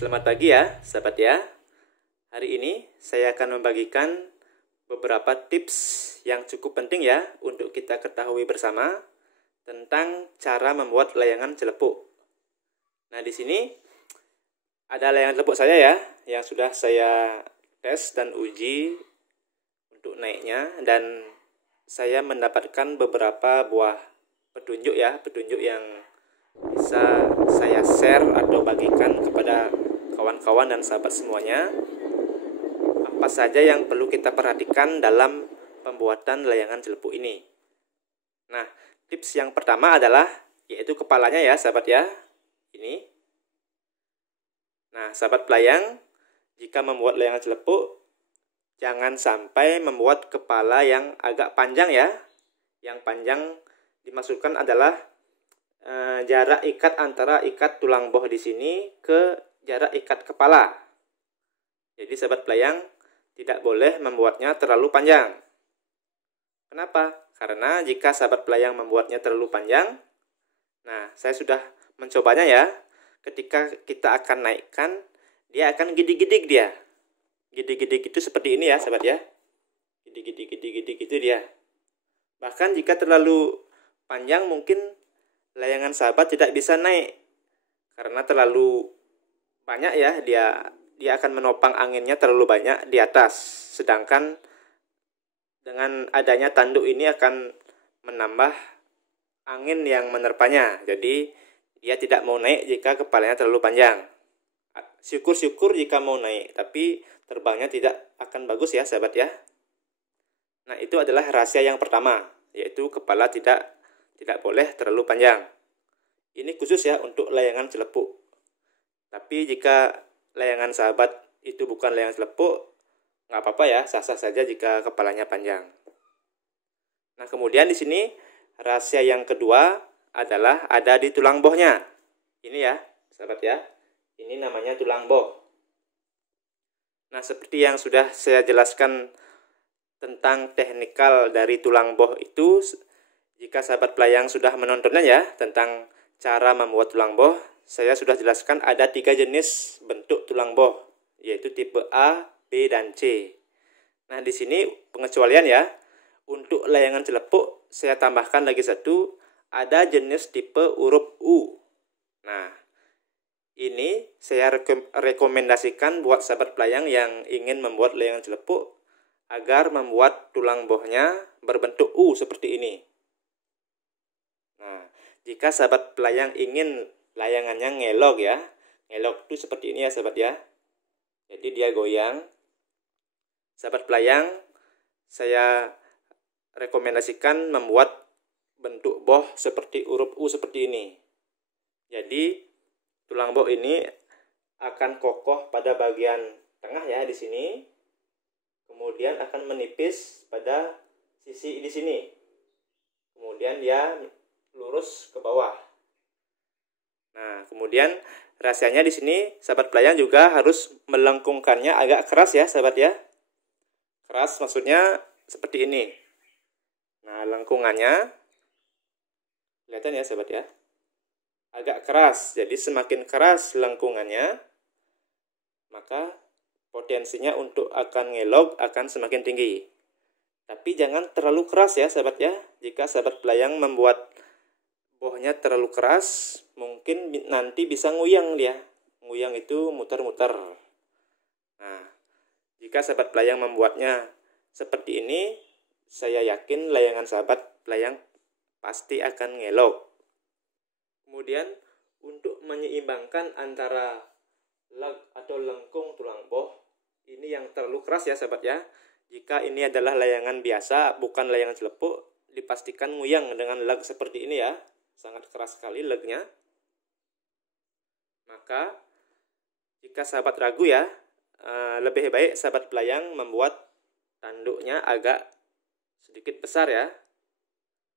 Selamat pagi ya, sahabat ya. Hari ini saya akan membagikan beberapa tips yang cukup penting ya untuk kita ketahui bersama tentang cara membuat layangan celepuk. Nah, di sini ada layangan celepuk saya ya yang sudah saya tes dan uji untuk naiknya, dan saya mendapatkan beberapa buah petunjuk yang bisa saya share atau bagikan kepada kawan-kawan dan sahabat semuanya. Apa saja yang perlu kita perhatikan dalam pembuatan layangan celepuk ini. Nah, tips yang pertama adalah yaitu kepalanya ya, sahabat ya. Ini. Nah, sahabat pelayang, jika membuat layangan celepuk, jangan sampai membuat kepala yang agak panjang ya. Yang panjang dimaksudkan adalah jarak ikat antara ikat tulang boh di sini ke jarak ikat kepala. Jadi sahabat pelayang tidak boleh membuatnya terlalu panjang. Kenapa? Karena jika sahabat pelayang membuatnya terlalu panjang, nah saya sudah mencobanya ya. Ketika kita akan naikkan, dia akan gidik-gidik dia. Gidik-gidik itu seperti ini ya sahabat ya. Gidik-gidik itu dia. Bahkan jika terlalu panjang mungkin layangan sahabat tidak bisa naik karena terlalu banyak ya, dia akan menopang anginnya terlalu banyak di atas. Sedangkan dengan adanya tanduk ini akan menambah angin yang menerpanya. Jadi dia tidak mau naik jika kepalanya terlalu panjang. Syukur-syukur jika mau naik, tapi terbangnya tidak akan bagus ya sahabat ya. Nah, itu adalah rahasia yang pertama, yaitu kepala tidak boleh terlalu panjang. Ini khusus ya untuk layangan celepuk. Tapi jika layangan sahabat itu bukan layangan celepuk, nggak apa-apa ya, sah-sah saja jika kepalanya panjang. Nah, kemudian di sini rahasia yang kedua adalah ada di tulang bohnya. Ini ya, sahabat ya. Ini namanya tulang boh. Nah, seperti yang sudah saya jelaskan tentang teknikal dari tulang boh itu, jika sahabat pelayang sudah menontonnya ya tentang cara membuat tulang boh, saya sudah jelaskan ada 3 jenis bentuk tulang boh, yaitu tipe A, B, dan C. Nah, di sini pengecualian ya. Untuk layangan celepuk saya tambahkan lagi satu, ada jenis tipe huruf U. Nah, ini saya rekomendasikan buat sahabat pelayang yang ingin membuat layangan celepuk agar membuat tulang bohnya berbentuk U seperti ini. Nah, jika sahabat pelayang ingin layangannya ngelok ya, ngelok itu seperti ini ya sahabat ya. Jadi dia goyang. Sahabat pelayang, saya rekomendasikan membuat bentuk boh seperti huruf U seperti ini. Jadi tulang boh ini akan kokoh pada bagian tengah ya di sini. Kemudian akan menipis pada sisi di sini. Kemudian dia lurus ke bawah. Nah, kemudian rahasianya di sini sahabat pelayang juga harus melengkungkannya agak keras ya sahabat ya. Keras maksudnya seperti ini. Nah, lengkungannya kelihatan ya sahabat ya. Agak keras. Jadi semakin keras lengkungannya, maka potensinya untuk akan ngelog akan semakin tinggi. Tapi jangan terlalu keras ya sahabat ya. Jika sahabat pelayang membuat bohnya terlalu keras, mungkin nanti bisa nguyang dia. Nguyang itu muter-muter. Nah, jika sahabat pelayang membuatnya seperti ini, saya yakin layangan sahabat pelayang pasti akan ngelog. Kemudian untuk menyeimbangkan antara leg atau lengkung tulang boh, ini yang terlalu keras ya sahabat ya. Jika ini adalah layangan biasa, bukan layangan celepuk, dipastikan nguyang dengan leg seperti ini ya. Sangat keras sekali legnya. Maka, jika sahabat ragu ya, lebih baik sahabat pelayang membuat tanduknya agak sedikit besar ya.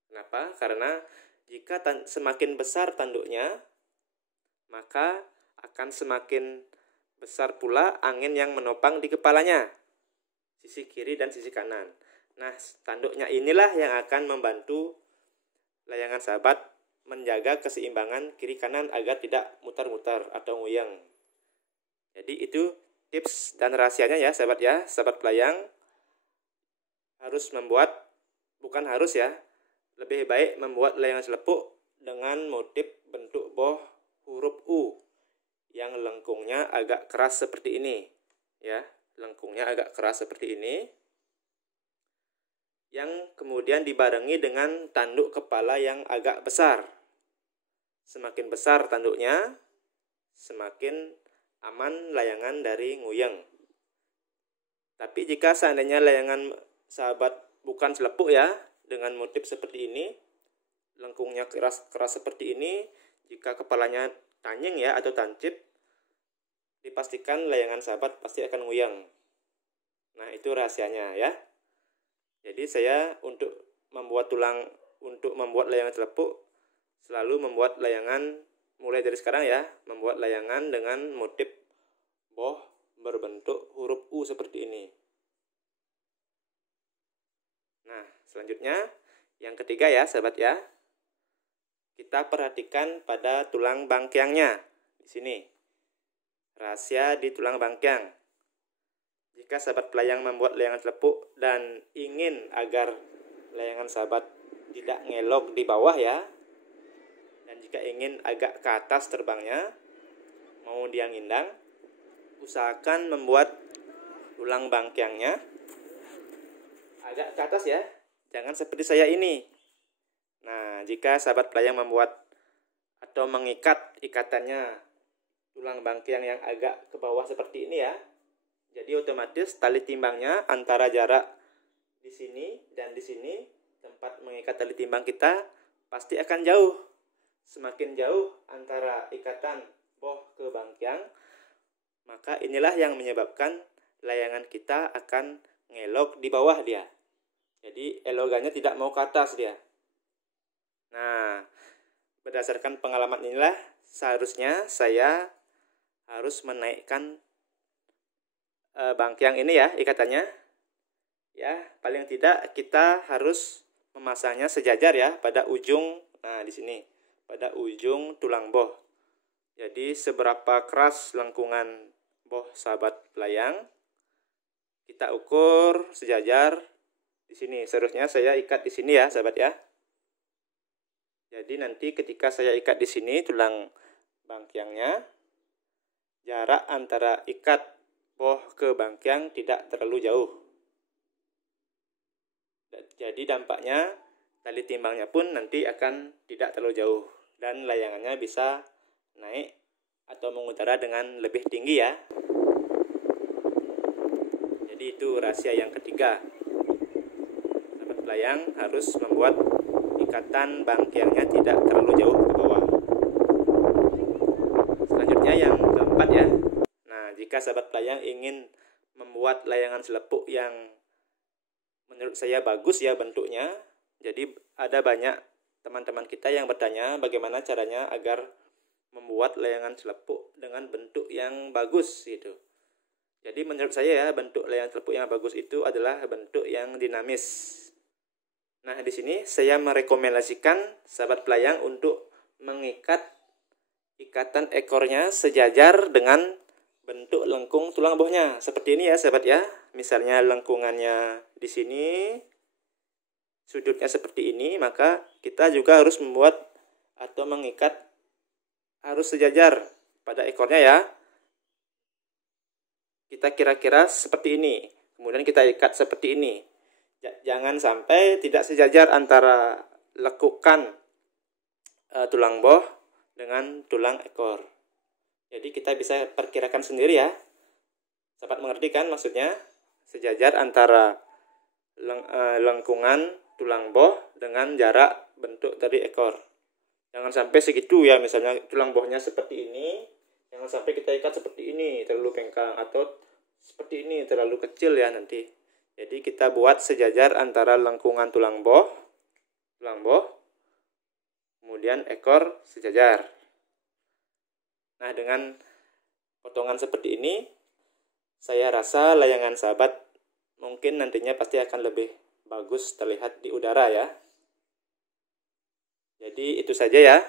Kenapa? Karena jika semakin besar tanduknya, maka akan semakin besar pula angin yang menopang di kepalanya, sisi kiri dan sisi kanan. Nah, tanduknya inilah yang akan membantu layangan sahabat menjaga keseimbangan kiri kanan agar tidak mutar-mutar atau nguyang. Jadi itu tips dan rahasianya ya sahabat ya. Sahabat pelayang harus membuat, bukan harus ya, lebih baik membuat layangan selepuk dengan motif bentuk boh huruf U yang lengkungnya agak keras seperti ini ya. Lengkungnya agak keras seperti ini, yang kemudian dibarengi dengan tanduk kepala yang agak besar. Semakin besar tanduknya, semakin aman layangan dari nguyeng. Tapi jika seandainya layangan sahabat bukan selepuk ya, dengan motif seperti ini, lengkungnya keras seperti ini, jika kepalanya tanying ya atau tancip, dipastikan layangan sahabat pasti akan nguyeng. Nah, itu rahasianya ya. Jadi saya untuk membuat layangan selepuk selalu membuat layangan mulai dari sekarang ya, membuat layangan dengan motif boh berbentuk huruf U seperti ini. Nah, selanjutnya yang ketiga ya sahabat ya. Kita perhatikan pada tulang bangkiangnya di sini. Rahasia di tulang bangkiang. Jika sahabat pelayang membuat layangan selepuk dan ingin agar layangan sahabat tidak ngelok di bawah ya, dan jika ingin agak ke atas terbangnya, mau dia ngindang, usahakan membuat tulang bangkiangnya agak ke atas ya, jangan seperti saya ini. Nah, jika sahabat pelayang membuat atau mengikat ikatannya tulang bangkiang yang agak ke bawah seperti ini ya, jadi otomatis tali timbangnya antara jarak di sini dan di sini, tempat mengikat tali timbang kita pasti akan jauh. Semakin jauh antara ikatan boh ke bangkiang, maka inilah yang menyebabkan layangan kita akan ngelok di bawah dia. Jadi elogannya tidak mau ke atas dia. Nah, berdasarkan pengalaman inilah seharusnya saya harus menaikkan bangkiang ini ya, ikatannya. Ya, paling tidak kita harus memasangnya sejajar ya pada ujung. Nah, di sini pada ujung tulang boh. Jadi seberapa keras lengkungan boh sahabat pelayang, kita ukur sejajar di sini. Seharusnya saya ikat di sini ya, sahabat ya. Jadi nanti ketika saya ikat di sini tulang bangkiangnya, jarak antara ikat boh ke bangkiang tidak terlalu jauh. Jadi dampaknya tali timbangnya pun nanti akan tidak terlalu jauh dan layangannya bisa naik atau mengudara dengan lebih tinggi ya. Jadi itu rahasia yang ketiga. Sahabat pelayang harus membuat ikatan bangkiangnya tidak terlalu jauh ke bawah. Selanjutnya yang keempat ya. Nah, jika sahabat pelayang ingin membuat layangan selepuk yang menurut saya bagus ya bentuknya, jadi ada banyak teman-teman kita yang bertanya bagaimana caranya agar membuat layangan selepuk dengan bentuk yang bagus gitu. Jadi menurut saya ya, bentuk layangan selepuk yang bagus itu adalah bentuk yang dinamis. Nah, di sini saya merekomendasikan sahabat pelayang untuk mengikat ikatan ekornya sejajar dengan bentuk lengkung tulang bohnya. Seperti ini ya sahabat ya. Misalnya lengkungannya di sini, sudutnya seperti ini, maka kita juga harus membuat atau mengikat harus sejajar pada ekornya ya. Kita kira-kira seperti ini. Kemudian kita ikat seperti ini. Jangan sampai tidak sejajar antara lekukan tulang boh dengan tulang ekor. Jadi kita bisa perkirakan sendiri ya. Sahabat mengerti kan maksudnya? Sejajar antara lengkungan tulang boh dengan jarak bentuk dari ekor. Jangan sampai segitu ya, misalnya tulang bohnya seperti ini, jangan sampai kita ikat seperti ini, terlalu bengkang, atau seperti ini, terlalu kecil ya nanti. Jadi kita buat sejajar antara lengkungan tulang boh, kemudian ekor sejajar. Nah, dengan potongan seperti ini, saya rasa layangan sahabat mungkin nantinya pasti akan lebih bagus terlihat di udara ya. Jadi itu saja ya,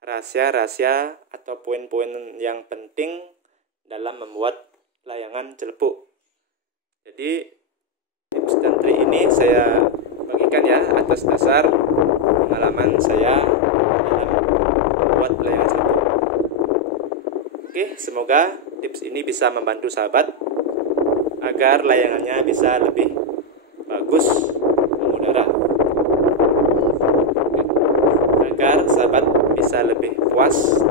rahasia-rahasia atau poin-poin yang penting dalam membuat layangan celepuk. Jadi tips dan trik ini saya bagikan ya atas dasar pengalaman saya dalam membuat layangan celepuk. Oke, semoga tips ini bisa membantu sahabat agar layangannya bisa lebih bagus mengudara, agar sahabat bisa lebih puas